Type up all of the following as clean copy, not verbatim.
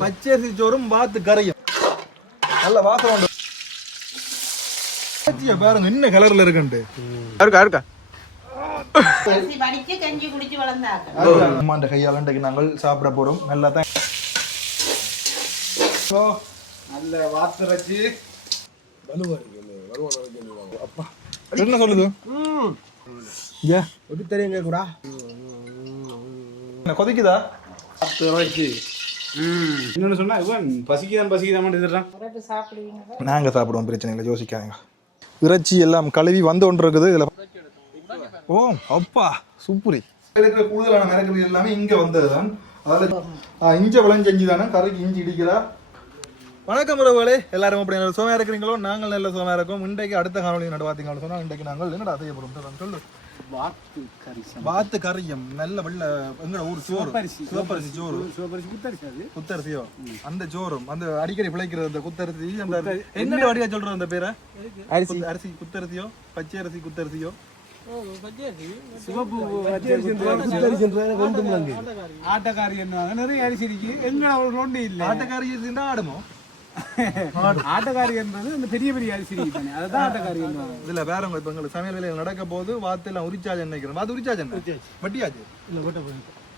பச்சரிசி சோறும் வாத்து கரையும் நல்ல வாசம் உண்டு. பாருங்க என்ன கலர்ல இருக்குன்ட்டு இருக்கா அம்மாண்ட கையால் இன்றைக்கு நாங்கள் சாப்பிட போறோம். நல்லா தான் நல்ல வாத்திரச்சி அப்பா என்ன சொல்லுது எப்படி தெரியுங்க கூட கொதிக்குதா இன்னொன்னு சொன்னா இவன் பசிக்குதான் நாங்க சாப்பிடுவோம், பிரச்சனை இல்லை, யோசிக்காங்க. இறைச்சி எல்லாம் கழுவி வந்து ஒன்று இருக்குது இதுல. ஓ அப்பா சூப்பரி இருக்கிற கூடுதலான மரக்கறி எல்லாமே இங்க வந்ததுதான். அதால இஞ்ச விளைஞ்சு தானே கறிக்கு இஞ்சி இடிக்கிறா. வணக்கம் உறவுகளே, எல்லாரும் அப்படி நல்ல சோமையா இருக்கிறீங்களோ? நாங்கள் நல்ல சோமையா இருக்கோம். இன்றைக்கு அடுத்த காணொலி நடுவாத்தீங்கன்னு சொன்னா இன்றைக்கு நாங்கள் என்னடா செய்யப்படும் சொல்லு. வாத்து கறியம் நல்ல வெள்ள எங்கட ஊர் சோறு, சிவப்பரிசி சோறு, குத்தரிசியோ அந்த சோறும் அந்த அடிக்கடி பிழைக்கிறது அந்த குத்தரிசி. அந்த என்ன வடிவா சொல்றோம் அந்த பேரை? அரிசி குத்தரிசியோ பச்சை அரிசி குத்தரிசியோ ஆட்டக்காரி என்ன நிறைய அரிசி இருக்கு. எங்க ஒன்று இல்லை ஆட்டக்காரி ஆடுமோ? ஆட்டக்காரி என்பது அந்த பெரிய பெரிய அரிசி இருக்கு, அதுதான் ஆட்டக்காரி. இதுல வேற இப்ப எங்களுக்கு சமையல் வேலைகள் நடக்க போது வாத்து எல்லாம் உரிச்சாஜ் நினைக்கிறேன். வாத்து உரிச்சாஜ் வட்டியாச்சு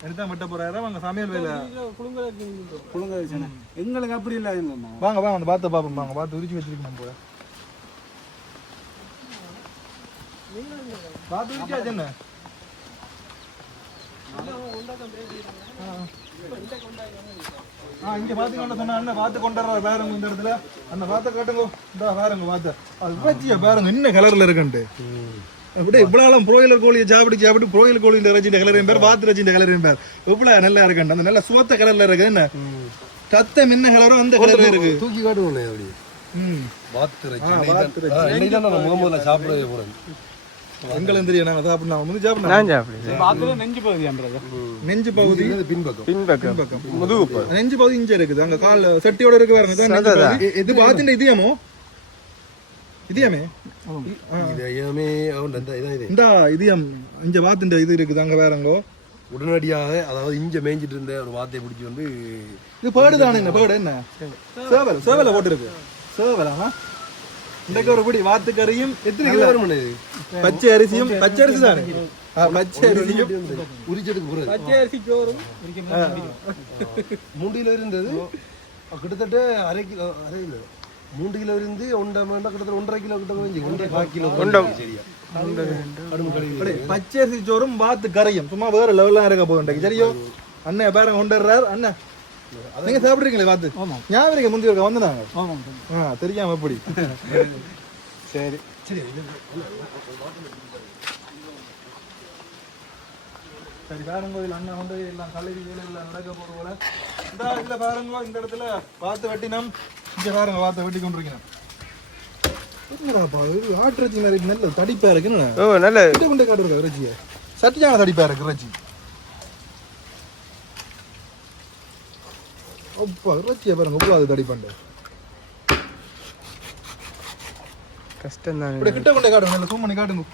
எடுத்தா வெட்ட போறாரு. அங்க சமையல் வேலை எங்களுக்கு அப்படி இல்லை. வாங்க வாங்க அந்த வாத்தை பாப்போம். வாங்க வாத்து உரிச்சு வச்சிருக்கோம் போல. வாத்து உரிச்சாச்சு என்ன இங்க பாத்தீங்கன்னா சொன்னா அண்ணன் வாத்து கொண்டாடுற வேறங்க இந்த இடத்துல அந்த வாத்தை காட்டுங்க. இந்த வேறங்க வாத்து அது இறைச்சியா பாருங்க என்ன கலர்ல இருக்குன்ட்டு. அப்படியே இவ்வளவு புரோயிலர் கோழியை சாப்பிட்டு புரோயிலர் கோழி இறைச்சி கலரையும் பேர் வாத்து இறைச்சி கலரையும் பேர் இவ்வளவு நல்லா இருக்குண்டு. அந்த நல்ல சுவத்த கலர்ல இருக்கு. என்ன ரத்தம் என்ன கலரோ அந்த கலர்ல இருக்கு. தூக்கி காட்டுவோம் அப்படி வாத்து இறைச்சி சாப்பிடவே போறேன். எங்களும் தெரியும் நாங்க சாப்பிடலாம். முந்தி சாப்பிடலாம். நெஞ்சு பகுதி பின்பக்கம் முதுகு நெஞ்சு பகுதி இஞ்ச இருக்குது. அங்க கால் சட்டியோட இருக்கு பாருங்க. இது பாத்துட்டு இதயமோ இதயமே இந்த இதயம் இஞ்ச வாத்துண்ட இது இருக்குது. அங்க வேறங்கோ உடனடியாக அதாவது இஞ்ச மேய்ஞ்சிட்டு இருந்த ஒரு வாத்தை பிடிச்சி வந்து இது பேடு தானே. என்ன பேடு என்ன சேவல போட்டு இருக்கு. சேவலா இன்றைக்கு ஒரு பிடி வாத்து கறியும் எத்தனை கிலோ வரும்? பச்சை அரிசியும் பச்சை அரிசி தானே. பச்சை அரிசியும் உரிச்சதுக்கு பச்சை அரிசி சோறும் 3 கிலோ இருந்தது. கிட்டத்தட்ட அரை கிலோ 3 கிலோ இருந்து கிட்டத்தட்ட 1.5 கிலோ கிட்ட பச்சை அரிசி சோறும் வாத்து கறியும் சும்மா வேற லெவல்லாம் இருக்க போகுது. சரியோ அண்ணன் பேர கொண்டாடுறாரு. அண்ணன் நீங்க சாப்பிடுறீங்களே வாத்து? ஞாபகம் முந்தி இருக்க வந்து நாங்க தெரியாம எப்படி. சரி சரி சரி பாருங்க. அண்ணன் கொண்டு எல்லாம் கல்லூரி வேலைகள் நடக்க போற போல. இந்த இதுல பாருங்க இந்த இடத்துல வாத்து வெட்டினம். இங்க பாருங்க வாத்தை வெட்டி கொண்டிருக்கணும். ஆட்டு இறைச்சி நல்ல தடிப்பா இருக்குன்னு நல்ல கொண்டு காட்டுற இறைச்சிய சட்டியான தடிப்பா இருக்கு இறைச்சி. அப்பா இறைச்சியை பாருங்க எவ்வளவு தடிப்பாண்டு. கஷ்டம் தான். இப்படி கிட்ட கொண்டே காட்டுங்க. நல்ல சூம் பண்ணி காட்டுங்க.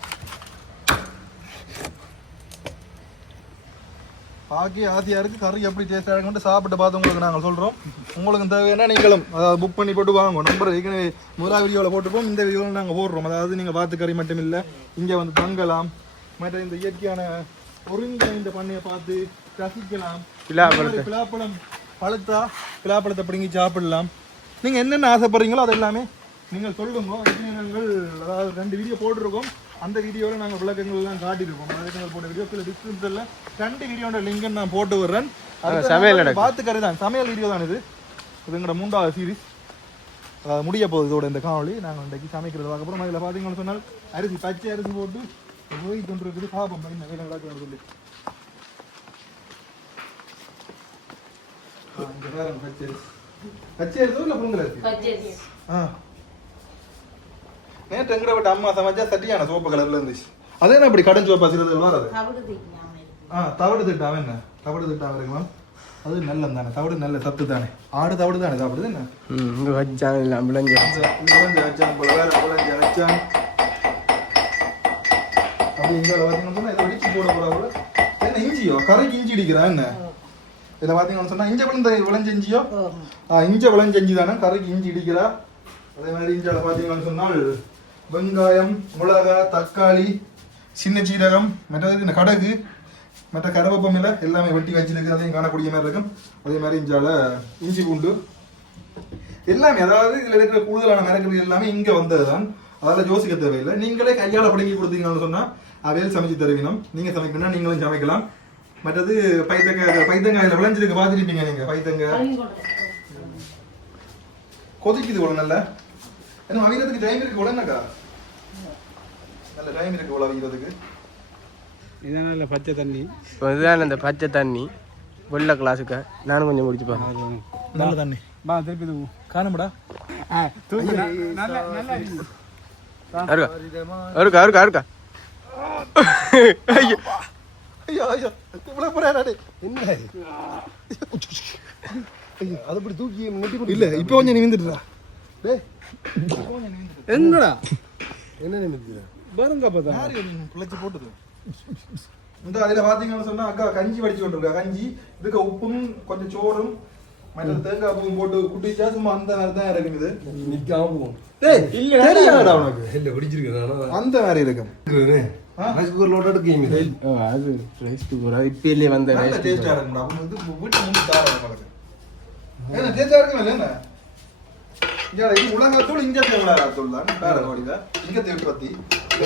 பாக்கி ஆசையா இருக்கு. கறி எப்படி டேஸ்டா இருக்குன்னு சாப்பிட்டு பார்த்து உங்களுக்கு நாங்கள் சொல்றோம். உங்களுக்கு தேவையான நீங்களும் அதாவது புக் பண்ணி போட்டு வாங்க. நம்பர் ஏற்கனவே முதலாவது வீடியோவில் போட்டுப்போம். இந்த வீடியோவில் நாங்கள் போடுறோம். அதாவது நீங்கள் வாத்து கறி மட்டும் இல்லை, இங்கே வந்து தங்கலாம். மற்ற இந்த இயற்கையான ஒருங்கிணைந்த பண்ணையை பார்த்து ரசிக்கலாம். பிலாப்பழம் பழுத்தா பிலாப்பழத்தை பிடிங்கி சாப்பிடலாம். நீங்கள் என்னென்ன ஆசைப்படுறீங்களோ அது எல்லாமே நீங்கள் சொல்லுங்க. நாங்கள் அதாவது 2 வீடியோ போட்டிருக்கோம். அந்த வீடியோவில் நாங்கள் விளக்கங்கள் எல்லாம் காட்டியிருக்கோம். விளக்கங்கள் போட்ட வீடியோ டிஸ்கிரிப்ஷனில் 2 வீடியோட லிங்க் நான் போட்டு விடுறேன். வாத்து கறி தான் சமையல் வீடியோ தான் இது. எங்களோட 3வது சீரீஸ் அதாவது முடிய போகுது இதோட இந்த காணொலி. நாங்கள் இன்றைக்கு சமைக்கிறது பார்க்கப்புறம் அதில் பார்த்தீங்கன்னு சொன்னால் அரிசி பச்சை அரிசி போட்டு போய் கொண்டு இருக்குது. பார்ப்போம் என்ன வேலை நடக்குதுன்னு சொல்லி. பச்சை அரிசி இல்லை புழுங்கல் அரிசி? நேற்று எங்கட விட்டு அம்மா சமைச்சா சட்டியான சோப்பு கலர்ல இருந்துச்சு. அதே என்ன இப்படி கடன் சோப்பா சிறிது வராது. தவிடு திட்டாம என்ன தவிடு திட்டாம இருக்குமா? அது நல்ல தானே. தவிடு நல்ல சத்து தானே. ஆடு தவிடு தானே சாப்பிடுது. என்ன அப்படி இங்க பார்த்தீங்கன்னா இதை அடிச்சு போட போறாங்க. என்ன இஞ்சியோ கரைக்கு இஞ்சி அடிக்கிறா என்ன? இதில் பார்த்தீங்கன்னு சொன்னால் இஞ்சி விளைஞ்செஞ்சியோ இஞ்சி விளைஞ்செஞ்சி தானே கறிக்கு இஞ்சி இடிக்கிறா. அதே மாதிரி இஞ்சால பார்த்தீங்கன்னு சொன்னால் வெங்காயம், மிளகாய், தக்காளி, சின்ன சீரகம், மற்றது இந்த கடுகு, மற்ற கருவேப்பமில்லை எல்லாமே வெட்டி வச்சிருக்கு. அதையும் காணக்கூடிய மாதிரி இருக்கும். அதே மாதிரி இஞ்சால இஞ்சி பூண்டு எல்லாமே, அதாவது இதில் இருக்கிற கூடுதலான மரக்கறி எல்லாமே இங்கே வந்தது தான். அதில் யோசிக்க தேவையில்லை. நீங்களே கையால் படுங்கி கொடுத்தீங்கன்னு சொன்னால் அவையில் சமைச்சு தருவினோம். நீங்கள் சமைக்கணும்னா நீங்களும் சமைக்கலாம். மற்றது பைத்தங்காயில் விளைஞ்சிருக்கு பார்த்துருப்பீங்க நீங்கள். பைத்தங்காய் கொதிக்குது போல நல்ல. ஏன்னா அவிக்கிறதுக்கு டைம் இருக்கு போல. என்னக்கா நல்ல டைம் இருக்கு போல அவிக்கிறதுக்கு. இதனால பச்சை தண்ணி, இதுதான் அந்த பச்சை தண்ணி வெள்ளை கிளாஸுக்கு நானும் கொஞ்சம் முடிச்சுப்பேன். நல்ல தண்ணி பா திருப்பி தூக்கு காணும்டா. தூக்கு நல்லா நல்லா இருக்கா இருக்கா இருக்கா. ஐயோ ஐயோ ஐயோ இவ்வளோ போறாடே. என்ன ஐயோ அதை இப்படி தூக்கி நெட்டி இல்ல இப்போ கொஞ்சம் நிமிந்துடுறா. டேய் என்னடா என்ன நிமித்துற பாருங்க பார்த்தா பிழைச்சி போட்டுது. இந்த அதில் பார்த்தீங்கன்னு சொன்னா அக்கா கஞ்சி வடிச்சு கொண்டிருக்கா. கஞ்சி இதுக்கு உப்பும் கொஞ்சம் சோறும் மற்ற தேங்காய் பூவும் போட்டு குட்டிச்சா சும்மா அந்த மாதிரி தான் இருக்குது. நிக்காம போகும். டேய் தெரியாதடா உனக்கு. இல்ல பிடிச்சிருக்கேன் அந்த மாதிரி இருக்கும். ரைஸ் குக்கர்ல எடுக்கீங்க. அது ரைஸ் குக்கரா இப்பயிலே வந்த நல்ல ரைஸ் டேஸ்டா இருக்கும்டா. அவங்க வந்து வீட்டு முன்னாடி தாராளம் உங்களுக்கு. ஏன்னா டேஸ்டா இருக்குமே இல்ல. இங்க இது மிளகாய் தூள் இங்க தேவையான தூள் தான். வேற வழியில இங்க தேவைப்பத்தி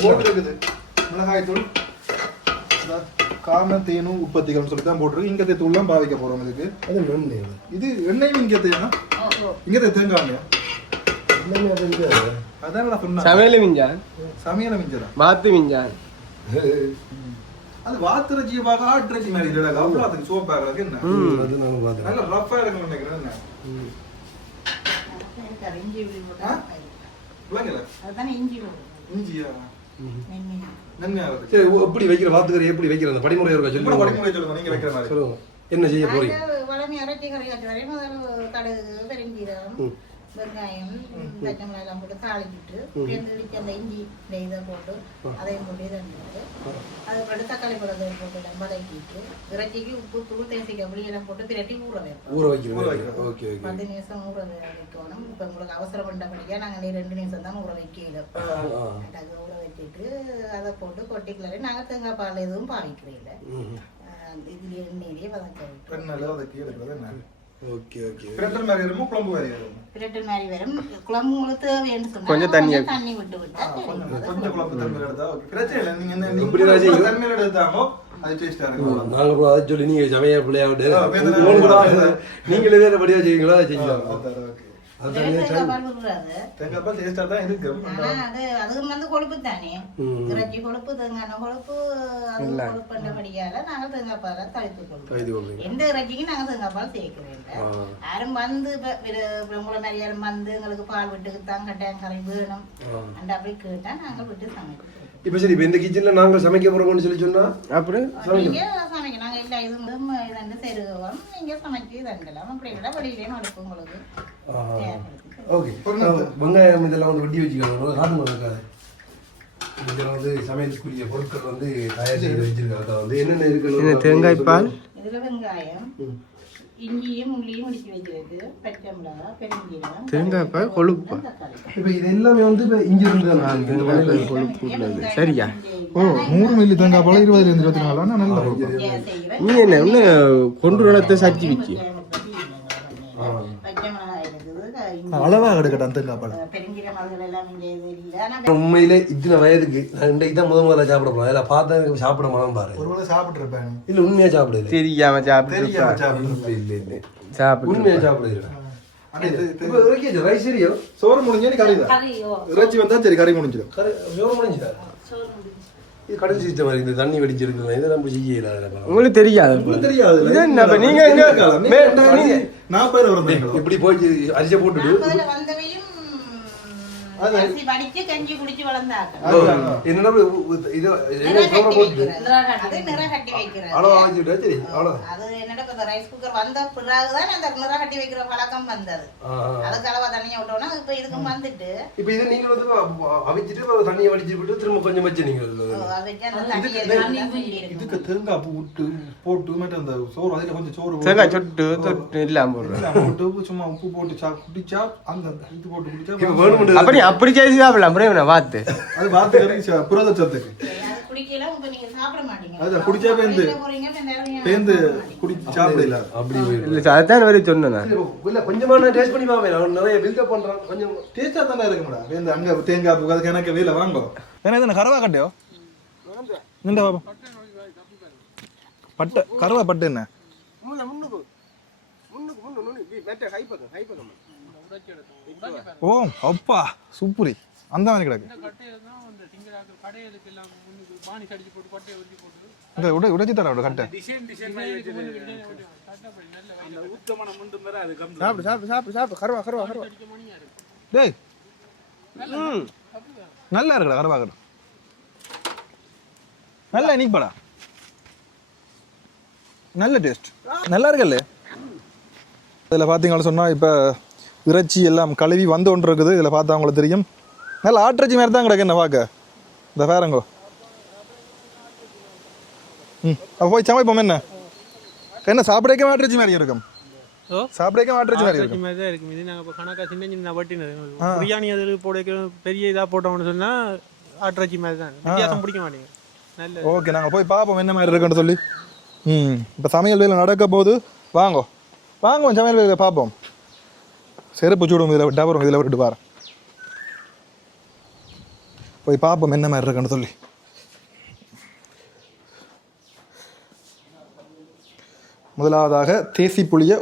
போட்டு இருக்குது. மிளகாய் தூள் காரண தேனும் உற்பத்திகள் சொல்லி தான் போட்டுருக்கு. இங்க தூள்லாம் பாவிக்க போறோம். இதுக்கு அது எண்ணெய். இது எண்ணெயும் இங்க தேனா இங்க தேங்காங்க. அதான் நான் சொன்னேன். சமையல் மிஞ்சான், சமையல மிஞ்சதான் வாத்து மிஞ்சான். அது வாத்துறச்சி பார்க்க ஆட்டுறச்சி மாதிரி இல்லடா. அப்புறம் அதுக்கு சோப்பா இருக்கு. என்ன அது நான் பார்த்தேன். நல்ல ரஃபா இருக்குன்னு நினைக்கிறேன். என்ன இஞ்சியா நன்மையா இருக்கு. சரி எப்படி வைக்கிற வாத்துக்கறி எப்படி வைக்கிற அந்த படிமுறை இருக்கா சொல்லுங்க. சொல்லுங்க. படிமுறை சொல்லுங்க. நீங்க வைக்கிற மாதிரி சொல்லுங்க. என்ன செய்ய போறீங்க? வளமை அரைச்சி கறியாச்சு வரை முதல்ல கடுகு, பெருஞ்சீரகம், வெங்காயம், பச்சை மிளகாய் எல்லாம் போட்டு தாளிச்சுட்டு இடிச்சு அந்த இஞ்சி இதை போட்டு அதையும் போட்டு இதை அதுக்கப்புறம் தக்காளி பழத்தை போட்டு எல்லாம் வதக்கிட்டு இறைச்சிக்கு உப்பு தூள் தேசிக்காய் அப்படி எல்லாம் போட்டு பிரட்டி ஊற வைப்போம். ஊற வைக்கிறேன். Okay okay. 10 நிமிஷம் ஊற வைக்கணும். இப்போ உங்களுக்கு அவசரம் பண்ணபடியா நாங்கள் 2 நிமிஷம் தான் ஊற வைக்கல. அது ஊற வச்சுட்டு அதை போட்டு கொட்டிக்கலாரு. நாங்கள் தேங்காய் பால் எதுவும் பாவிக்கிறீங்க. இதுலேயே எண்ணெயிலேயே வதக்க வைக்கிறோம். Okay okay. பிரட்டல் மாதிரி இருக்கும். குழம்பு மாதிரி இருக்கும். பிரட்டல் மாதிரி வரும். குழம்பு உங்களுக்கு தேவைன்னு சொன்னா கொஞ்சம் தண்ணி விட்டு விட்டா கொஞ்சம் குழம்பு தன்மையில எடுத்தா ஓகே. பிரச்சனை இல்லை. நீங்க என்ன எப்படி ராஜி? தன்மையில எடுத்தாமோ அது டேஸ்டா இருக்கும். நாங்க கூட அதை சொல்லி நீங்க சமைய பிள்ளையாவிட்டு நீங்களே வேற படியா செய்வீங்களா? அதை செஞ்சோம். தேங்காய் பால் விடுறாது. தேங்காய் பால் டேஸ்டா தான் இருக்கும். ஆனா அதுவும் வந்து கொழுப்பு தானே. இறைச்சி கொழுப்பு, தேங்காய் கொழுப்பு, அது கொழுப்புன்றபடியால நாங்க தேங்காய் பாலை தவிர்த்து கொள்வோம். எந்த இறைச்சிக்கும் நாங்க தேங்காய் பால் சேர்க்கிறேன். யாரும் வந்து உங்களை மாதிரி யாரும் வந்து எங்களுக்கு பால் விட்டு தான் கட்டாயம் கறி வேணும் அந்த அப்படி கேட்டா நாங்க விட்டு சமைக்கிறோம். இப்ப சரி இப்ப இந்த கிச்சன்ல நாங்க சமைக்க போறோம்னு சொல்லி சொன்னா அப்படி நீங்க சமைக்க நாங்க இல்ல இது வந்து செருகுவோம். நீங்க சமைச்சு தண்டலாம். அப்படி இல்ல வெளியிலே நடக்கும் உங்களுக்கு. ஓகே. வெங்காயம் இதெல்லாம் வந்து வெட்டி வச்சுக்கணும். காட்டுங்க இருக்காது. இதெல்லாம் வந்து சமையலுக்குரிய பொருட்கள் வந்து தயார் செய்து வச்சிருக்காங்க. வந்து என்னென்ன இருக்கு? தேங்காய் பால், இதுல வெங்காயம், இஞ்சியும் உள்ளியும் முடிச்சு வைக்கிறது, பச்சை மிளகாய், பெருஞ்சீரகம், தேங்காய் பால், கொழுப்பு. இப்ப இது எல்லாமே வந்து இப்ப இங்க இருந்து தேங்காய் பால், கொழுப்பு உள்ளது. சரியா? ஓ 100 மில்லி தேங்காய் பால் 20 24 நல்லா நீ என்ன இன்னும் கொண்டு வரத்தை சர்ச்சி வச்சு பச்சை மிளகாய் இருக்குது, அளவா எடுக்கட்டும் தேங்காய் பால். பெருஞ்சீரகம் அதுகள் எல்லாம் இங்கே இல்லை. ஆனா உண்மையிலே இத்தனை வயதுக்கு நான் இன்றைக்கு தான் முதல்ல சாப்பிட போறேன். அதில் பார்த்தா எனக்கு சாப்பிட மனம் பாரு. ஒருவேளை சாப்பிட்டு இருப்பேன். இல்ல உண்மையா சாப்பிடல. தெரியாம சாப்பிட்டு இல்ல இல்ல சாப்பிட்டு உண்மையா சாப்பிடல. ரைஸ் சரியோ சோறு முடிஞ்சா நீ கறி தான். கறியோ இறைச்சி வந்தா சரி கறி முடிஞ்சிடும். சோறு முடிஞ்சுதா? இது கடல் சிஸ்டம் மாதிரி இந்த தண்ணி வெடிச்சிருக்கு. இதை நம்ம செய்யல. உங்களுக்கு தெரியாது. தெரியாது. நீங்க எங்க நான் பேர் வரேன். இப்படி போய் அரிசி போட்டுட்டு முதல்ல வந்தவையும் அரிசி வடிச்சு கஞ்சி குடிச்சு வளர்ந்தாங்க. என்னன்னா இது அது நிற கட்டி வைக்கிறது. அது என்னடா இப்ப ரைஸ் குக்கர் வந்த பிறகுதான் அந்த நிற கட்டி வைக்கிற பழக்கம் வந்தது. அதுக்கு அளவா தண்ணியை விட்டோம்னா இப்ப இதுக்கும் வந்துட்டு இப்ப இது நீங்க வந்து அவிச்சிட்டு தண்ணியை வடிச்சு விட்டு திரும்ப கொஞ்சம் வச்சு நீங்க இதுக்கு தேங்காய் விட்டு போட்டு மட்டும் அந்த சோறு அதில் கொஞ்சம் சோறு தேங்காய் சொட்டு தொட்டு இல்லாம போடுறேன். சும்மா உப்பு போட்டு குடிச்சா அந்த இது போட்டு குடிச்சா அப்படி அப்படி செய்து சாப்பிடலாம். அப்புறம் பார்த்து அது பார்த்து புரத சத்துக்கு குடிக்கல. இப்ப நீங்க சாப்பிட மாட்டீங்க. அது குடிச்சா பேந்து குடிச்சு சாப்பிடல. அப்படி இல்லை அதான் வரை சொன்னேன். இல்ல கொஞ்சமா நான் டேஸ்ட் பண்ணி பாப்பேன். அவன் நிறைய பில்டப் பண்றான். கொஞ்சம் டேஸ்டா தானே இருக்கும்டா. பேந்து அங்க தேங்காய் பூ அதுக்கு எனக்கு வேலை வாங்கோ. ஏன்னா இது கருவா கட்டையோ நின்ற பாப்பா பட்டை கருவா பட்டு என்ன ஓ அப்பா சூப்பரி அந்த மாதிரி கிடக்கு. உடைச்சி தர கட்டை சாப்பிடு சாப்பிடு சாப்பிடு சாப்பிடு கருவா கருவா கருவா. டேய் நல்லா இருக்குடா கருவா கடை நல்லா இனிப்படா நல்ல டேஸ்ட் நல்லா இருக்குல்ல. இதில் பார்த்தீங்கன்னு சொன்னால் இப்போ இறைச்சி எல்லாம் கழுவி வந்து ஒன்று இருக்குது. இதில் பார்த்தா அவங்களுக்கு தெரியும் நல்லா ஆட்டிறைச்சி மாதிரி தான் கிடக்கு என்ன பார்க்க. இந்த வேறங்கோ அப்போ போய் சமைப்போம். என்ன சாப்பிடக்க ஆட்டிறைச்சி மாதிரி இருக்கும். சாப்பிடக்க ஆட்டிறைச்சி மாதிரி இருக்கும். இது நாங்கள் இப்போ கணக்காக சின்ன வட்டினது பிரியாணி அது போட பெரிய இதாக போட்டோம்னு சொன்னால் ஆட்டிறைச்சி மாதிரி தான் வித்தியாசம் பிடிக்க மாட்டேங்குது. நல்ல ஓகே நாங்கள் போய் பார்ப்போம் என்ன மாதிரி இருக்குன்னு சொல்லி. இப்போ சமையல் வேலை நடக்க போது வாங்குவோம் சமையல் வேலையை பார்ப்போம். செருப்பு சூடும் இதில் விட்டா அப்புறம் இதில் விட்டுட்டு பாரு போய் பார்ப்போம் என்ன மாதிரி இருக்குன்னு சொல்லி. முதலாவதாக தேசி புளியை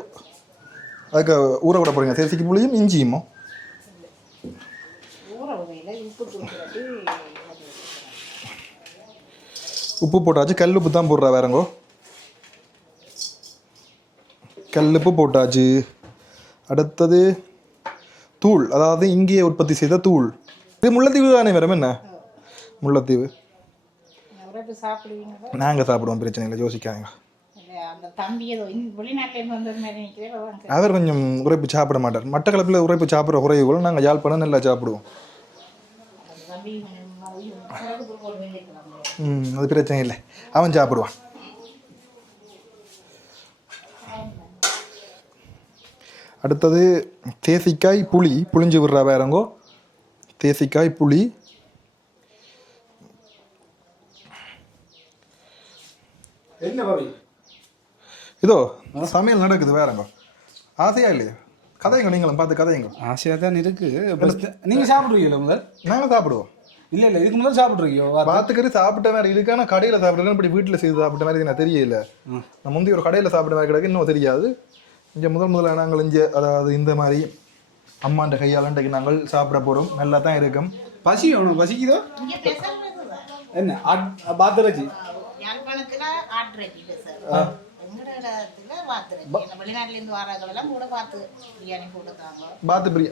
அதுக்கு ஊற விட போகிறீங்க. தேசிக்கு புளியும் இஞ்சியுமோ உப்பு போட்டாச்சு. கல்லுப்பு தான் போடுறா வேறங்கோ. கல்லுப்பு போட்டாச்சு. அடுத்தது தூள், அதாவது இங்கேயே உற்பத்தி செய்த தூள். இது முல்லைத்தீவு தானே வேற என்ன முல்லைத்தீவு நாங்கள் சாப்பிடுவோம். பிரச்சனை இல்லை யோசிக்காங்க. அவர் கொஞ்சம் உரைப்பு சாப்பிட மாட்டார். மட்டக்களப்பில் உரைப்பு சாப்பிட்ற குறைவுகள் நாங்கள் யாழ்ப்பாணம் நல்லா சாப்பிடுவோம். அது பிரச்சனை இல்லை, அவன் சாப்பிடுவான். அடுத்தது தேசிக்காய் புளி புளிஞ்சு விடுறா வேறங்கோ. தேசிக்காய் புளி என்ன பாவி இதோ சமையல் நடக்குது வேறங்கோ. ஆசையா இல்லையா கதைங்க? நீங்களும் பார்த்து கதைங்க. ஆசையாக தான் இருக்கு. நீங்கள் சாப்பிட்ருக்கீங்களா முதல்? நாங்கள் சாப்பிடுவோம். இல்லை இல்லை இதுக்கு முதல் சாப்பிட்ருக்கீங்க? பார்த்துக்கறி சாப்பிட்ட மாதிரி இருக்கான கடையில் சாப்பிட்றேன். இப்படி வீட்டில் செய்து சாப்பிட்ட மாதிரி எனக்கு தெரியல. நான் முந்தைய ஒரு கடையில் சாப்பிட்ட மாதிரி கிடக்கு இன்னும் தெரியாது. இங்கே முதல்ல நாங்கள் இங்கே அதாவது இந்த மாதிரி அம்மாண்ட கையாளன்றைக்கு நாங்கள் சாப்பிட போகிறோம். நல்லா தான் இருக்கும். பசி வேணும். பசிக்குதோ என்ன பாத்திரச்சி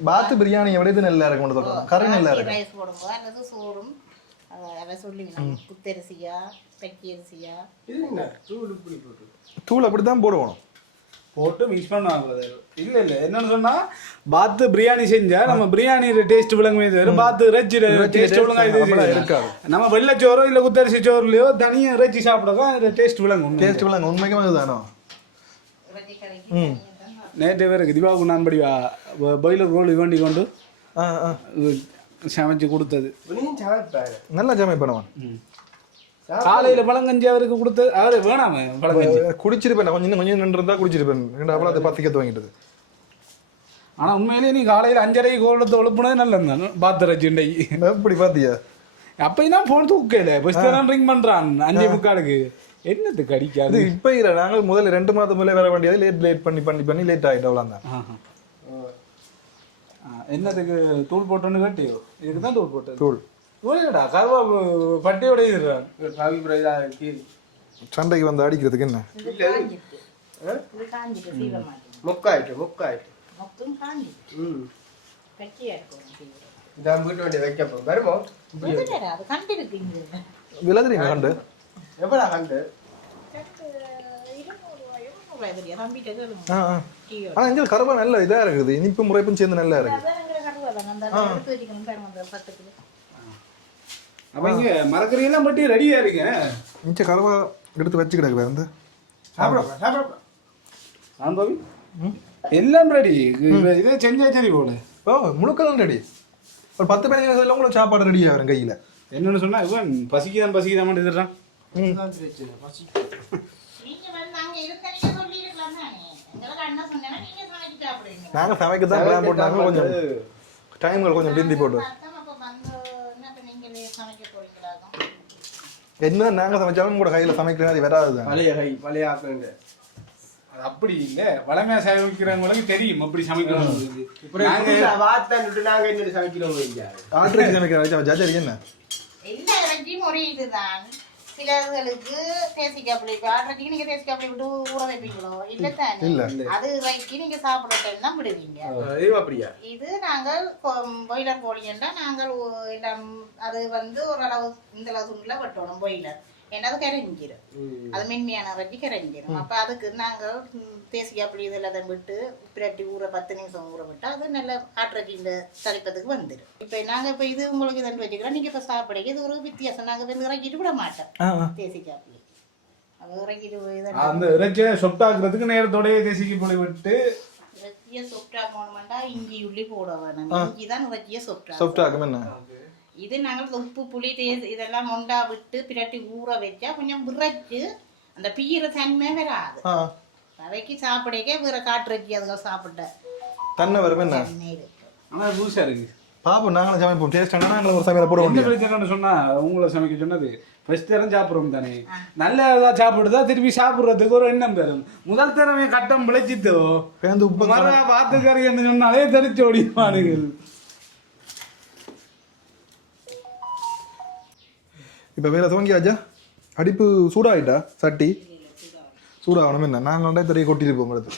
பாத்து பிரியாணியை விட இது நல்லா இருக்கும். கறி நல்லா இருக்கும். தூள் அப்படித்தான் போடுவோம். போட்டு மிக்ஸ் பண்ணுவாங்க. இல்லை இல்லை என்னன்னு சொன்னால் பாத்து பிரியாணி செஞ்சால் நம்ம பிரியாணியோட டேஸ்ட் விளங்குமே தவிர பாத்து இறைச்சி டேஸ்ட் விளங்காது இருக்காது. நம்ம வெள்ளைச்சோறோ இல்லை குத்தரிசி சோறுலையோ தனியாக இறைச்சி சாப்பிடதான் அந்த டேஸ்ட் விளங்கும். டேஸ்ட் விளங்கும் உண்மைக்குமே அதுதானோ. நேற்று பேருக்கு திவாவுக்கு நான் படி பாய்லர் ரோல் வேண்டி கொண்டு சமைச்சு கொடுத்தது. நல்லா சமைப்பேன். காலையில பழங்கஞ்சி அவருக்கு கொடுத்தது அவரு வேணாம பழங்கஞ்சி குடிச்சிருப்பேன். கொஞ்சம் கொஞ்சம் நின்று குடிச்சிருப்பேன். ரெண்டாவது அதை பத்திக்கத்து வாங்கிட்டது. ஆனா உண்மையிலேயே நீ காலையில 5:30 கோலத்தை ஒழுப்புனது நல்ல பாத்திரச்சி எப்படி பாத்தியா? அப்பயும் தான் போன் தூக்கல ரிங் பண்றான் 5:45. என்னத்துக்கு அடிக்காது. இப்ப இல்ல, நாங்கள் முதல்ல 2 மாதம் முதல்ல வர வேண்டியது லேட் பண்ணி லேட் ஆகிட்டு அவ்வளோதான். என்னத்துக்கு தூள் போட்டோன்னு கேட்டியோ? இதுக்குதான் தூள் போட்டது. தூள் தூளடா கருவா பட்டியோட சண்டைக்கு வந்து அடிக்கிறதுக்கு என்ன இதான் வீட்டு வண்டி வைக்கப்போ வருமோ அது கண்டிருக்கீங்க விலை தெரியுங்க கண்டு எவ்வளோ கண்டு ஆனால் இங்கே கருவா நல்ல இதாக இருக்குது இனிப்பு முறைப்பும் சேர்ந்து நல்லா இருக்குது அப்ப இங்க மரக்கறியெல்லாம் பட்டி ரெடியா இருங்க. இங்கே கருவா எடுத்து வச்சு கிடக்கு வந்து ஆம்பவி எல்லாம் ரெடி. இதே செஞ்சா சரி போல. ஓ முழுக்கெல்லாம் ரெடி. ஒரு 10 பேருக்கு உங்களுக்கு சாப்பாடு ரெடியாக வரும் கையில். என்னன்னு சொன்னா இவன் பசிக்குதான் இதுறான். நாங்கள் சமைக்க தான் பிளான் போட்டாங்க, கொஞ்சம் டைம்கள் கொஞ்சம் பிந்தி போட்டு என்ன நாங்கள் சமைச்சாலும் கூட கையில் சமைக்கிற மாதிரி வராது. பழைய ஆக்குங்க அது அப்படி இல்ல, வளமையா சமைக்கிறவங்களுக்கு தெரியும் அப்படி சமைக்கணும். நாங்க என்ன சமைக்கிறோம் ஆட்ருக்கு சமைக்கிற என்ன எல்லா இறைச்சியும் ஒரே இதுதான். சிலர்களுக்கு தேசிக்காப்புளி, இப்போ ஆட்டைக்கு நீங்க தேசிக்காப்புளி விட்டு ஊற வைப்பீங்களோ இல்லை தானே? அது இறைச்சி நீங்க சாப்பிடட்டும் தான் விடுவீங்க. அப்படியா? இது நாங்கள் பாய்லர் கோழின்னா நாங்கள் எல்லாம் அது வந்து ஓரளவு இந்த அளவு துண்டில் வெட்டணும் பாய்லர். ஏன்னா அது கரைஞ்சிடும், அது மென்மையான இறைச்சி கரைஞ்சிடும். அப்போ அதுக்கு நாங்கள் தேசிக்காப்புளி இதெல்லாம் விட்டு பிரட்டி ஊற 10 நிமிஷம் ஊற விட்டால் அது நல்ல ஆட்டிறச்சி இந்த தளிப்பதுக்கு வந்துடும். இப்போ நாங்கள் இப்போ இது உங்களுக்கு இதன் வச்சுக்கிறோம், நீங்கள் இப்போ சாப்பிடுங்க. இது ஒரு வித்தியாசம். நாங்கள் வந்து இறக்கிட்டு விட மாட்டோம் தேசிக்காப்புளி. அது இறக்கிட்டு அந்த இறைச்சியை சொப்டாக்குறதுக்கு நேரத்தோடய தேசிக்காப்புளி விட்டு இறைச்சியை சொப்டா போகணுமாண்டா இஞ்சி உள்ளி போட வேணும். இஞ்சி தான் இறைச்சியை சொப்டாக்கும். என்ன இது நாங்கள் உப்பு புளி இதெல்லாம் ஒண்டா விட்டு பிரட்டி ஊற வச்சா கொஞ்சம் விரைச்சு அந்த பீர தன்மை வராது. அவைக்கு சாப்பிடக்கே வேற காட்டுறச்சி அதுங்க சாப்பிட்ட தன்னை வரும். என்ன ஆனால் புதுசா இருக்கு. பாப்போம், நாங்களும் சமைப்போம். டேஸ்ட் ஆனால் நாங்களும் ஒரு சமையல போட முடியும். பிரச்சனைன்னு சொன்னா உங்களை சமைக்க சொன்னது ஃபர்ஸ்ட் தரம் சாப்பிட்றோம் தானே, நல்லதா சாப்பிடுதா திருப்பி சாப்பிட்றதுக்கு ஒரு எண்ணம் தரும். முதல் தரமே கட்டம் பிழைச்சித்தோ உப்பு மர பாத்துக்காரின்னு சொன்னாலே தெரிச்சு ஓடிப்பானுங்கள். இப்போ வேலை துவங்கியாச்சா? அடிப்பு சூடாகிட்டா? சட்டி சூடாகணும். என்ன நாங்கள் வந்து தெரிய கொட்டிட்டு போவோம் எடுத்து.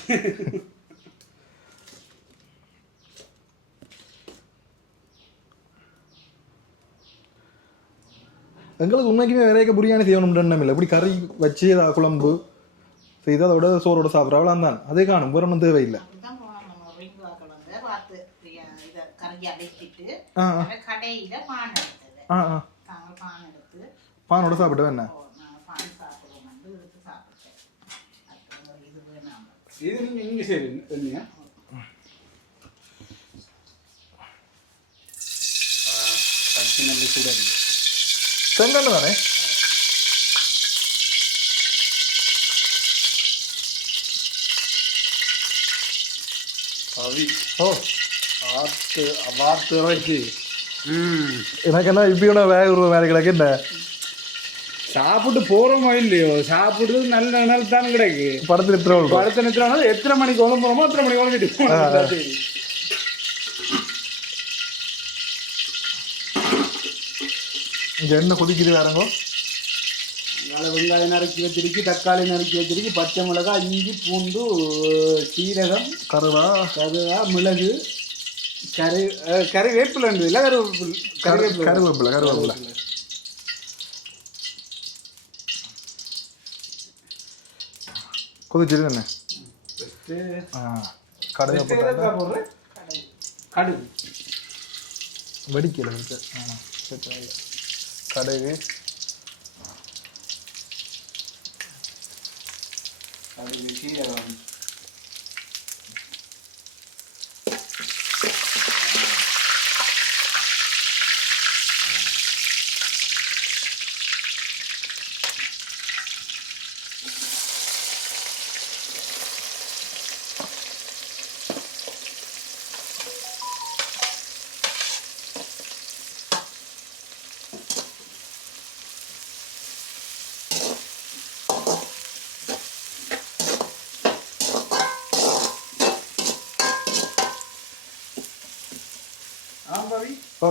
எங்களுக்கு உண்மைக்குமே வேறைய பிரியாணி செய்யணும்னு எண்ணம் இல்லை. இப்படி கறி வச்சு ஏதாவது குழம்பு செய்து அதோட சோறோட சாப்பிட்ற அவ்வளோ தான். அதே காணும், வேற ஒன்றும் தேவையில்லை. பானோட சாப்பிட்டு என்ன இது நீங்க இங்க சரி இல்லையா? நல்ல சூடா இருக்கு. செங்கல் தானே? ஓ வாத்து இறைச்சி எனக்கு என்ன இப்படியோட வேறு கிடக்கு. என்ன சாப்பிட்டு போறோமோ இல்லையோ, சாப்பிடுறது நல்ல நாள் தானே கிடைக்கு. படத்துல நிறுத்தினாலும் எத்தனை மணிக்கு உழம்புறோமோ அத்தனை மணிக்கு உழம்பிட்டு இங்க என்ன கொதிக்குது வேறங்கோ. நல்ல வெங்காயம் நறுக்கி வச்சிருக்கு, தக்காளி நறுக்கி வச்சிருக்கு, பச்சை மிளகாய், இஞ்சி, பூண்டு, சீரகம், கருவா, மிளகு, கறிவேப்பிலை இல்லை கருவேப்பிலை கொதிச்சிரு. என்ன கடுகு போடுறேன். கடுகு வெடிக்கல கடுகு, சீரகம்,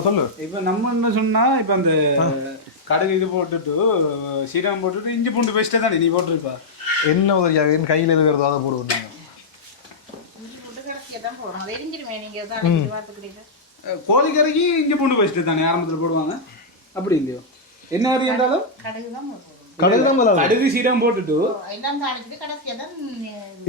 சொல்லு. இப்ப நம்ம என்ன சொன்னா, இப்ப அந்த கடுகு இது போட்டுட்டு சீரகம் போட்டுட்டு இஞ்சி பூண்டு பேஸ்டே தானே நீ போட்டிருப்பா. என்ன உதவியாக என் கையில் எது வருதோ அதை போடுவோம். கோழிக்கறிக்கு இஞ்சி பூண்டு பேஸ்ட் தானே ஆரம்பத்தில் போடுவாங்க, அப்படி இல்லையோ? என்ன கறி என்றாலும் கடுகு தான் போடுவோம். கடுகு தான் முதல்ல. கடுகு சீரம் போட்டுட்டு எல்லாம் தாளிச்சுட்டு கடைசியா தான்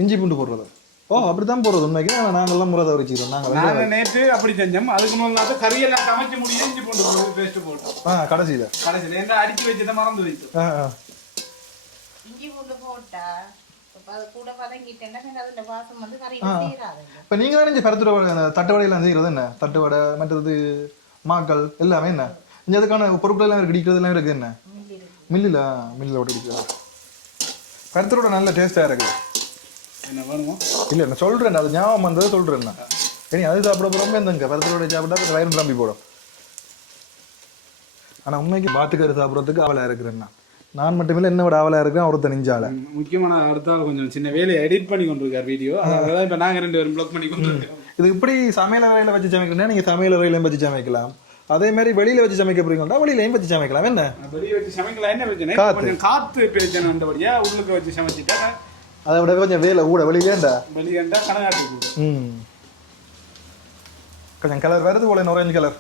இஞ்சி பூண்டு போடுறது. ஓ அப்படித்தான் போடுறது உண்மைக்கு. நாங்கெல்லாம் முறை தவறிச்சிக்கிறோம். நாங்கள் நேற்று அப்படி செஞ்சோம். அதுக்கு முதல்ல கறியெல்லாம் சமைச்சு முடியும் இஞ்சி பூண்டு பேஸ்ட் போட்டோம். கடைசியில் என்ன அடிச்சு வச்சதை மறந்து வைத்து இஞ்சி பூண்டு போட்டா அது கூட பதங்கிட்டேன்னா அதுல வாசம் வந்து கறி சேராது. இப்போ நீங்கள் தான் பருத்து வடை தட்டு வடையெல்லாம் செய்கிறது என்ன? தட்டு வடை மற்றது மாக்கள் எல்லாமே என்ன இங்கே அதுக்கான பொருட்கள் எல்லாம் இடிக்கிறது எல்லாம் இருக்குது என்ன? மில்லில் ஓட்டு அடிக்கிறது. பருத்தோட நல்ல டேஸ்ட்டாக இருக்குது. என்ன வேணுமோ இல்லை நான் சொல்கிறேன், அது ஞாபகம் வந்தது சொல்கிறேன். இனி அது சாப்பிட போகிறோமே இந்த பருத்தோட சாப்பிட்டா வயிறு நம்பி போடும். ஆனால் உண்மைக்கு பாத்துக்கறி சாப்பிட்றதுக்கு அவளாக இருக்கிறேன்னா நான் மட்டுமில்லை என்ன விட அவளாக இருக்கிறேன் ஒருத்தர் நெஞ்சால. முக்கியமான அடுத்தால கொஞ்சம் சின்ன வேலையை எடிட் பண்ணி கொண்டிருக்கார் வீடியோ. அதான் இப்போ நாங்கள் 2 பேரும் ப்ளாக் பண்ணி கொண்டிருக்கோம். இது இப்படி சமையல் அறையில் வச்சு சமைக்கணும்னா நீங்கள் சமையல் அறையிலையும் வச்சு சமைக்கலாம். அதே மாதிரி வெளியில வச்சு சமைக்க போறீங்கன்னா வெளியிலையும் வச்சு சமைக்கலாம். என்ன வெளியே வச்சு சமைக்கலாம், என்ன பிரச்சனை? கொஞ்சம் காத்து பிரச்சனை வந்தபடியா உள்ளுக்கு வச்சு சமைச்சிட்டா அதை விட கொஞ்சம் வேலை கூட வெளியிலேண்டா கணக்காட்டு கொஞ்சம் கலர் வருது போல, ஆரஞ்சு கலர்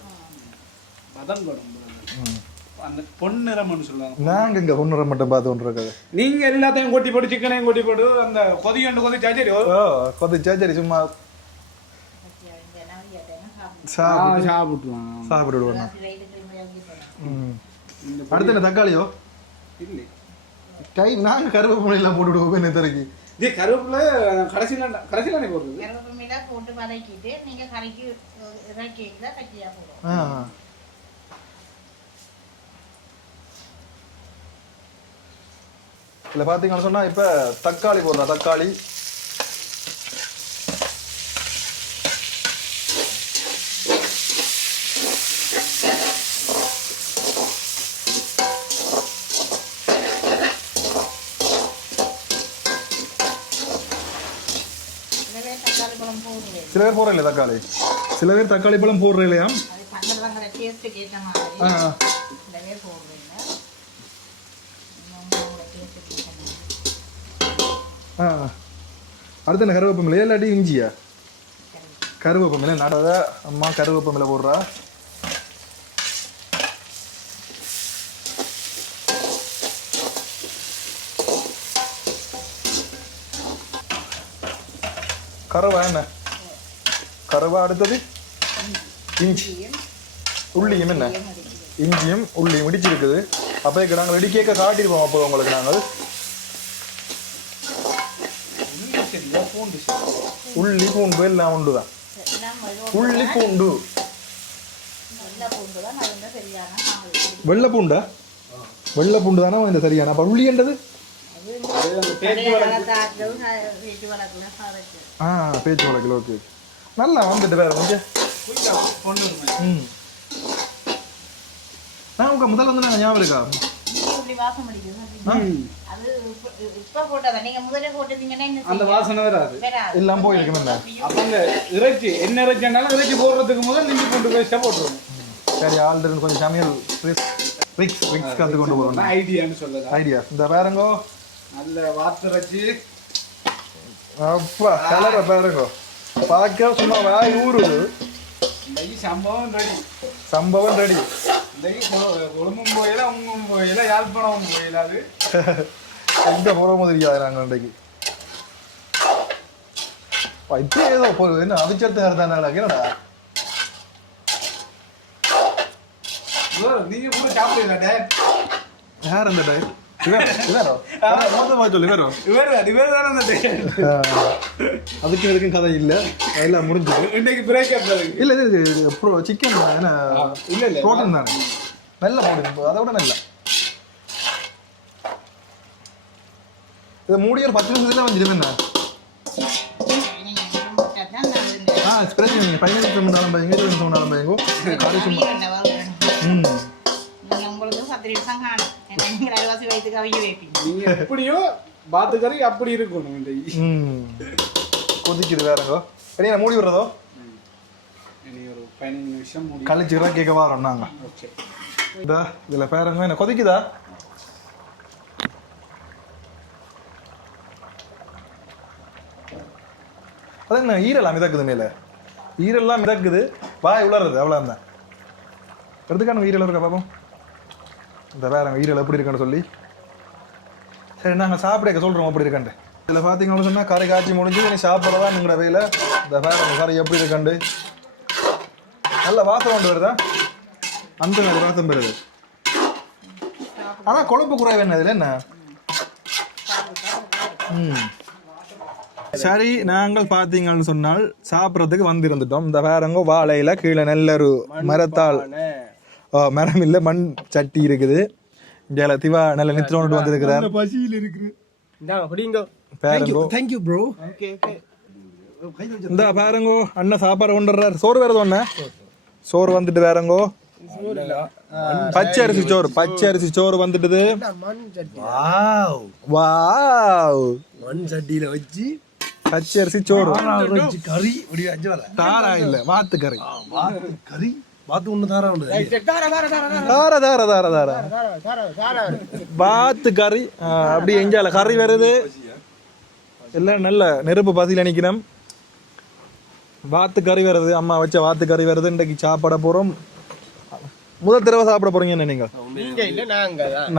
பதம் படம் அந்த பொன்னிறம்னு சொல்லுவாங்க. நாங்க இங்க பொன்னிறம் மட்டும் பார்த்து கொண்டிருக்காது. நீங்க எல்லாத்தையும் கொட்டி போட்டு சிக்கனையும் கொட்டி போட்டு அந்த கொதிச்சா சரி. கொதிச்சா சரி சும்மா சாப்பிடுவாங்க. அடுத்து என்ன தக்காளியோ இல்லை கை நாங்க கருவேப்பிலையெல்லாம் போட்டு விடுவோம். என்ன தரைக்கு இதே கருவேப்பிலை கடைசியில போடுறது. கருவேப்பிலை போட்டு வதக்கிட்டு நீங்க கறிக்கு இறக்கிக்கலாம் கட்டியா போடுவோம். இல்லை பார்த்தீங்கன்னு சொன்னா இப்போ தக்காளி போடலாம். தக்காளி சில பேர் போடுற இல்லையா தக்காளி, சில பேர் தக்காளி பழம் போடுற இல்லையா? அடுத்து என்ன கருவேப்பமில்லையா இல்லாட்டி இஞ்சியா? கருவேப்பமில்லை நடாத அம்மா கருவேப்பமில்லை போடுறா. கருவா என்ன கருவா. அடுத்தது இஞ்சி உள்ளியும் என்ன இஞ்சியும் உள்ளியும் இடிச்சிருக்குது. அப்போ நாங்கள் ரெடி கேட்க காட்டிடுவோம். அப்போ உங்களுக்கு நாங்கள் உள்ளி பூண்டு எல்லாம் உண்டு தான். உள்ளி பூண்டு வெள்ளை பூண்டா? வெள்ளை பூண்டு தானே இந்த சரியான. அப்போ உள்ளி என்றது பேச்சு வழக்கில். ஓகே நல்லா வந்துட்டு வேற கொஞ்சம். நான் உங்க முதல்ல வந்து நாங்கள் ஞாபகம் இருக்கா அந்த வாசனை வராது. எல்லாம் போயிருக்குமே. அப்ப அந்த இறைச்சி என்ன இறைச்சினாலும் இறைச்சி போடுறதுக்கு முதல் இஞ்சி பூண்டு பேஸ்டா போட்டுருவோம். சரி ஆல்ரெடி கொஞ்சம் சமையல் ட்ரிக்ஸ் கற்று கொண்டு போகிறோம். ஐடியான்னு சொல்லலாம். ஐடியா இந்த பாருங்கோ நல்ல வாத்திரைச்சி அப்பா கலரை பாருங்கோ பார்க்க சும்மா வாய் ஊறுது. சம்பவம் ரெடி. சம்பவம் ரெடி. கொழும்பும் போயில உங்கும் போயில யாழ்ப்பாணமும் போயில. அது எங்க போகிறோமோ தெரியாது நாங்கள் இன்றைக்கு. இப்போ ஏதோ என்ன அவிச்சத்து தானடா கேடா. நீங்க கூட சாப்பிடுங்க டேட். யார் அந்த டேட்? அதுக்கு இருக்கும் கதை இல்ல, எல்லாம் முடிஞ்சது. இன்னைக்கு பிரேக்கப் இல்ல இது சிக்கன் என்ன இல்ல இல்ல புரோட்டீன் தானே, நல்ல புரோட்டீன். அதை விட நல்ல இதை மூடி ஒரு 10 நிமிஷத்துல வந்துடும். என்ன பிரச்சனை நீங்கள் 15 நிமிஷம் முன்னாலும் பையங்க, 20 நிமிஷம் முன்னாலும் பையங்கோ காரி சும்மா. நீங்க எப்படியோ பாத்துக்கறி அப்படி இருக்கும். கொதிக்குது வேறங்கோ. சரியா மூடி விடுறதோ ஒரு 15 நிமிஷம் கழிச்சுக்கிறா கேட்க வரோம் நாங்க. இதா இதுல பேரங்க என்ன கொதிக்குதா? அது என்ன ஈரெல்லாம் மிதக்குது, மேல ஈரெல்லாம் மிதக்குது. வாய் உளருது அவ்வளோதான். எடுத்துக்கான ஈரல் இருக்கா பாப்போம். இந்த வேற ஈரல் எப்படி இருக்குன்னு சொல்லி சரி நாங்கள் சாப்பிட சொல்கிறோம் அப்படி இருக்காண்டு. இதில் பார்த்தீங்கன்னு சொன்னால் கறி காய்ச்சி முடிஞ்சு நீ சாப்பிட்றதா நீங்களோட வேலை. இந்த வேற கறி எப்படி இருக்காண்டு நல்ல வாசம் கொண்டு வருதா, அந்த மாதிரி வாசம் பெறுது. ஆனால் குழம்பு குறைவு என்ன இதில் என்ன? சரி நாங்கள் பார்த்தீங்கன்னு சொன்னால் சாப்பிட்றதுக்கு வந்திருந்துட்டோம். இந்த வேறங்கோ வாழையில கீழே நல்ல ஒரு மரத்தால் மரம் இல்லை மண் சட்டி இருக்குது. இங்கே திவா நல்ல நித்திரோண்டு வந்திருக்கிறார். பசியில் இருக்கு. பேரங்கோ தேங்க்யூ ப்ரோ. இந்த பேரங்கோ அண்ணன் சாப்பாடு கொண்டுறாரு. சோறு வேறது ஒண்ணு சோறு வந்துட்டு வேறங்கோ பச்சை அரிசி சோறு வந்துட்டுது. வாவ் வாவ் மண் சட்டியில வச்சு பச்சை அரிசி சோறு கறி அஞ்சு வர தாரா இல்ல வாத்து கறி. கறி வாத்து ஒண்ணு தாரா உண்டு. தார தார தார தார வாத்து கறி அப்படி எஞ்சால கறி வருது. எல்லாம் நல்ல நெருப்பு பசியில் நினைக்கணும். வாத்து கறி வருது, அம்மா வச்ச வாத்து கறி வருது. இன்றைக்கு சாப்பிட போறோம். முதல் தடவை சாப்பிட போறீங்க என்ன நீங்க?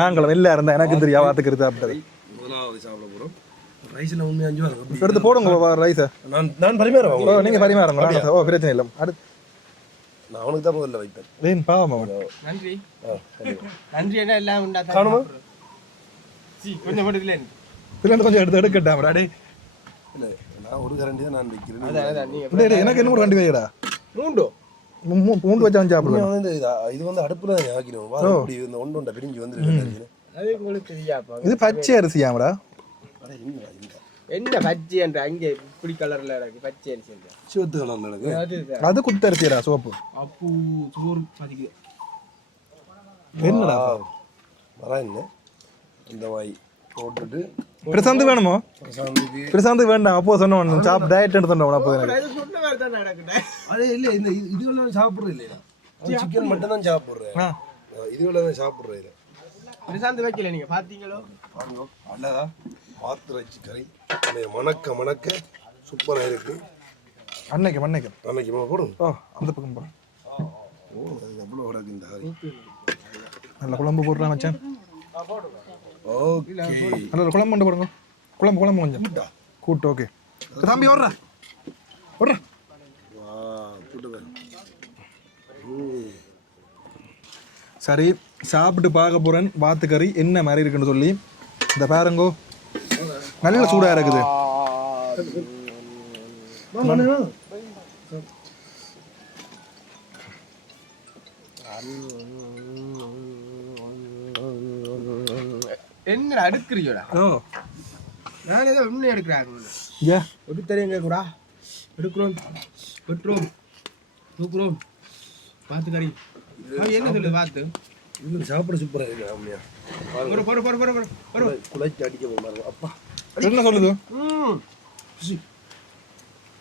நாங்களும் இல்ல இருந்தா எனக்கு தெரியா வாத்து கறி சாப்பிட்டது. முதலாவது சாப்பிட போறோம். ரைஸ்ல ஒண்ணு அஞ்சு வர எடுத்து போடுங்க ரைஸை. நான் பரிமாறுவேன். நீங்க பரிமாறுங்க. ஓ பிரச்சனை இல்லை. அடுத்து நான் அவனுக்கு தான் முதல்ல வைப்பேன். ஏன் பாவம் அவன். நன்றி என்ன எல்லாம் உண்டா காணுமா? கொஞ்சம் மட்டும் இதுல கொஞ்சம் எடுத்து எடுக்கட்டாம். அடே இல்ல நான் ஒரு கரண்டி தான் நான் வைக்கிறேன். எனக்கு என்ன ஒரு ரெண்டு வைடா. மூண்டு வச்சா சாப்பிடுவேன். இது வந்து அடுப்புல ஆக்கிடுவோம். அப்படி இந்த ஒன்று பிரிஞ்சு வந்து அது உங்களுக்கு தெரியாப்பா. இது பச்சை அரிசியாமடா. என்ன பச்சை என்ற அங்கே இப்படி கலர்ல இருக்கு பச்சை அரிசி. சிவத்து கலர்ல இருக்கு. அது குத்து அரிசிடா சோப்பு. அப்பு சோறு பதிக்கு என்னடா வரா என்ன இந்த வாய் போட்டுட்டு பிரசாந்த் வேணுமோ? பிரசாந்த் வேண்டாம். அப்போ சொன்னோம் சாப் டயட் எடுத்துட்டோம். அப்போ அது இல்ல இந்த இதுவெல்லாம் சாப்பிடுறது இல்லையா? சிக்கன் மட்டும் தான் சாப்பிடுறேன். இதுவெல்லாம் தான் சாப்பிடுறேன். பிரசாந்த் வைக்கல நீங்க பாத்தீங்களோ? பாருங்க நல்லதா வாத்து இறைச்சி கறி மணக்க மணக்க சூப்பரா இருக்கு. அன்னைக்கு அன்னைக்கு போடும். அந்த பக்கம் போடும். ஓ எவ்வளோ கிடக்கு இந்த கறி. நல்ல குழம்பு போடுறான் மச்சான். ஓகே நல்ல குழம்பு கொண்டு போடுங்க. குழம்பு கொஞ்சம் கூட்டு. ஓகே தம்பி ஓடுறா ஓடுறா. சரி சாப்பிட்டு பார்க்க போறேன் வாத்து கறி என்ன மாதிரி இருக்குன்னு சொல்லி. இந்த பாருங்கோ நல்ல சூடா இருக்குது. என்ன அடுக்குறீங்களா? நான் ஏதோ உண்மை எடுக்கிறாங்க. எப்படி தெரியுங்க கூட எடுக்கிறோம் வெட்டுறோம் தூக்குறோம் வாத்து கறி. என்ன சொல்லு வாத்து இது சாப்பிட சூப்பரா இருக்கு. ஆமையா குழைச்சி அடிக்க போய் அப்பா என்ன சொல்லுது?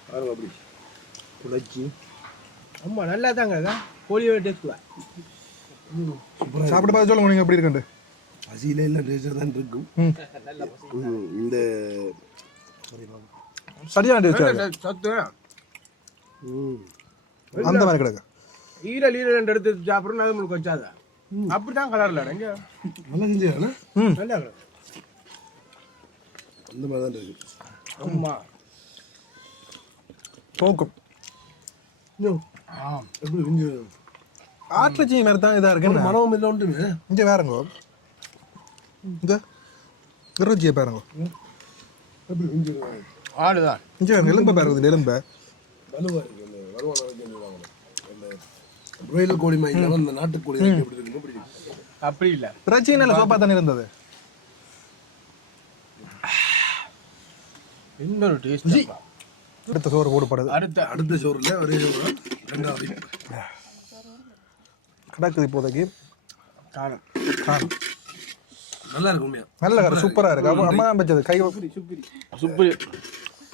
பாருங்க அப்படி குழைச்சி. ஆமா நல்லா தாங்க கோழியோட டேஸ்ட். சாப்பிட்டு பார்த்து சொல்லுங்க நீங்க எப்படி இருக்குண்டு. பசியில எல்லாம் டேஸ்டா தான் இருக்கும். இந்த சரியான டேஸ்ட் சத்து அந்த மாதிரி கிடக்கு. ஈரல் எடுத்து சாப்பிடணும். அது உங்களுக்கு வச்சாதான் அப்படிதான் கலர்ல நல்லா செஞ்சாங்க. நல்லா அந்த மாதிரி தான் இருக்கு. ஆமா போக்கும் எப்படி செஞ்சு ஆட்லச்சி மாதிரி தான் இதா இருக்கு. மனமும் இல்லை ஒன்று இங்கே வேறங்கோ இந்த இறைச்சியை பாருங்க. எப்படி செஞ்சு ஆடுதான் இங்கே எலும்பை பாருங்க. எலும்பை வலுவா இருக்கு. அந்த வருவான அந்த பிராய்லர் கோழி மாதிரி இல்லாமல் இந்த நாட்டுக்கோழி எப்படி இருக்குன்னு அப்படி அப்படி இல்லை. இறைச்சி நல்ல சோப்பா தானே இருந்தது. இன்னொரு டேஸ்ட். அடுத்த சோறு போடுப்படுது. அடுத்த சோறுல ஒரே சோறு ரெண்டாவது கிடக்குது இப்போதைக்கு. காணும் நல்லா இருக்கு. உண்மையா நல்ல கரை சூப்பரா இருக்கு. அம்மா வச்சது கை சுப்பி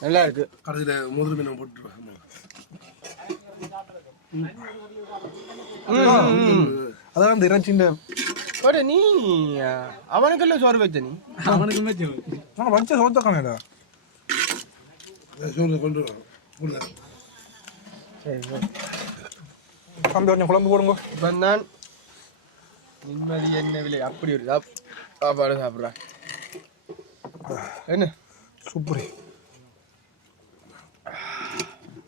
நல்லா இருக்கு. கடைசியில் முதல் மீன் போட்டுருவேன். அதான் இந்த இறைச்சின்ற நீ அவனுக்கெல்லாம் சோறு வச்ச நீ அவனுக்குமே வச்ச சோத்த காணடா. சோறு கொண்டு வரேன். சரி தம்பி கொஞ்சம் குழம்பு போடுங்க. இப்போ நான் நிம்மதி என்ன விலை அப்படி ஒரு சாப்பாடு சாப்பிட்றேன். என்ன சூப்பர்.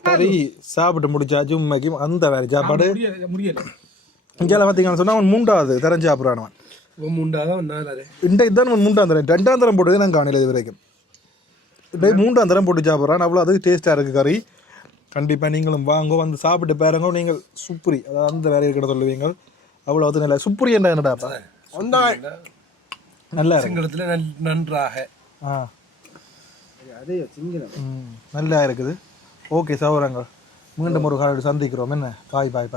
கறி சாப்பிட்டு முடிச்சாச்சு. உண்மைக்கும் அந்த வேறு சாப்பாடு முடியல. இங்கே பார்த்தீங்கன்னு சொன்னால் அவன் 3வது தரம் சாப்பிட்றான். இன்றைக்கு தான் அவன் 3ஆம் தரம், 2ஆம் தரம் போட்டதே நான் காணல இது வரைக்கும். இன்றைக்கு 3ஆம் தரம் போட்டு சாப்பிட்றான். அவ்வளோ அது டேஸ்ட்டாக இருக்குது கறி. கண்டிப்பாக நீங்களும் வாங்க வந்து சாப்பிட்டு பாருங்க. நீங்கள் சுப்ரி அதாவது அந்த வேலையை கிட்ட சொல்லுவீங்க. அவ்வளோ அது நல்லா சுப்ரி என்ன என்னடாப்பா நல்லா சிங்களத்தில் நன்றாக நல்லா இருக்குது. ஓகே சகோதரங்கள், மீண்டும் ஒரு காலோடு சந்திக்கிறோம். என்ன பாய் பாய் பாய்.